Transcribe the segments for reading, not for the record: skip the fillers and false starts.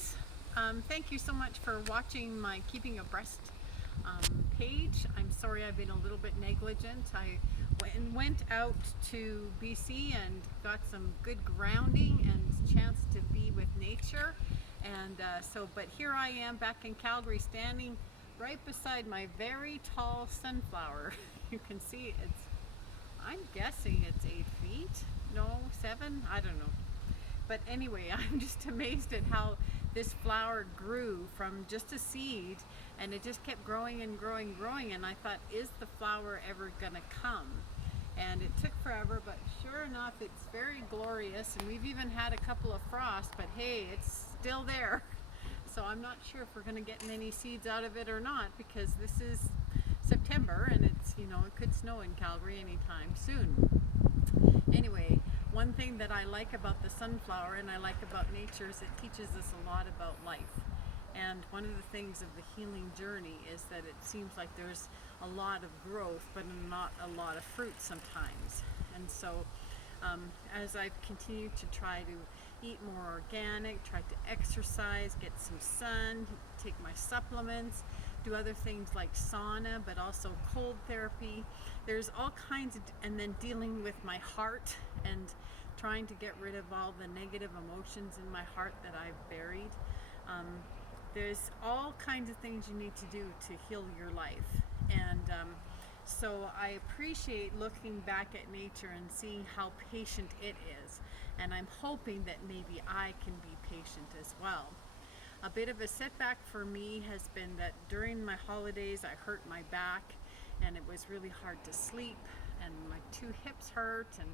guys. Thank you so much for watching my Keeping Abreast page. I'm sorry I've been a little bit negligent. I went out to BC and got some good grounding and chance to be with nature. And but here I am back in Calgary, standing right beside my very tall sunflower. You can see I'm guessing it's 8 feet, no, 7, I don't know. But anyway, I'm just amazed at how this flower grew from just a seed, and it just kept growing and growing and growing, and I thought, is the flower ever gonna come? And it took forever, but sure enough, it's very glorious, and we've even had a couple of frosts, but hey, it's still there. So I'm not sure if we're gonna get many seeds out of it or not, because this is September, and it's, you know, it could snow in Calgary anytime soon. Anyway, one thing that I like about the sunflower and I like about nature is it teaches us a lot about life. And one of the things of the healing journey is that it seems like there's a lot of growth, but not a lot of fruit sometimes. And so as I've continued to try to eat more organic, try to exercise, get some sun, take my supplements, do other things like sauna, but also cold therapy. There's all kinds of, and then dealing with my heart and trying to get rid of all the negative emotions in my heart that I've buried. There's all kinds of things you need to do to heal your life. And so I appreciate looking back at nature and seeing how patient it is. And I'm hoping that maybe I can be patient as well. A bit of a setback for me has been that during my holidays I hurt my back, and it was really hard to sleep, and my 2 hips hurt, and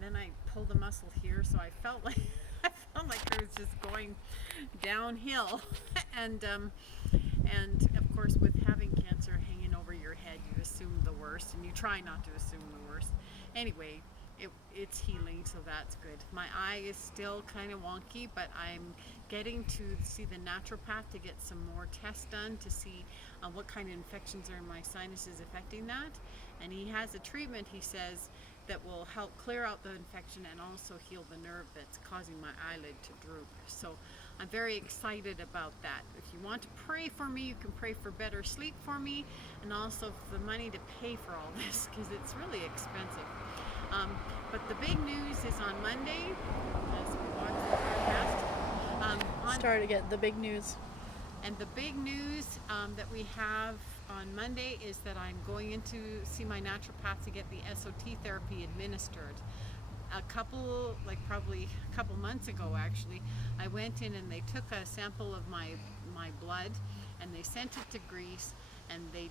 then I pulled a muscle here, so I felt like I was just going downhill. And of course, with having cancer hanging over your head, you assume the worst, and you try not to assume the worst. Anyway, it's healing, so that's good. My eye is still kind of wonky, but I'm getting to see the naturopath to get some more tests done to see what kind of infections are in my sinuses affecting that. And he has a treatment, he says, that will help clear out the infection and also heal the nerve that's causing my eyelid to droop. So I'm very excited about that. If you want to pray for me, you can pray for better sleep for me, and also for the money to pay for all this, because it's really expensive. But the big news is on Monday, as we watch the broadcast. Started to get the big news. And the big news that we have on Monday is that I'm going in to see my naturopath to get the SOT therapy administered. Probably a couple months ago actually, I went in and they took a sample of my blood and they sent it to Greece, and they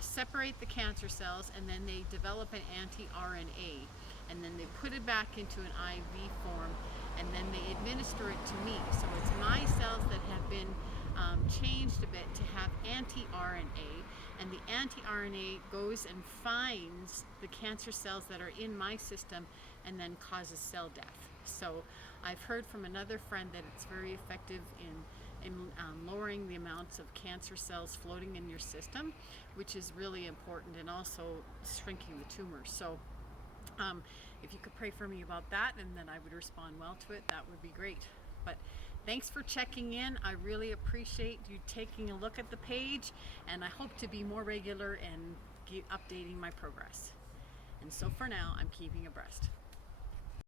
separate the cancer cells, and then they develop an anti-RNA, and then they put it back into an IV form, and then they administer it to me. So it's my cells that have been changed a bit to have anti-RNA, and the anti-RNA goes and finds the cancer cells that are in my system and then causes cell death. So I've heard from another friend that it's very effective in lowering the amounts of cancer cells floating in your system, which is really important, and also shrinking the tumors. So if you could pray for me about that, and then I would respond well to it, that would be great. But thanks for checking in. I really appreciate you taking a look at the page, and I hope to be more regular and updating my progress. And so for now, I'm keeping abreast.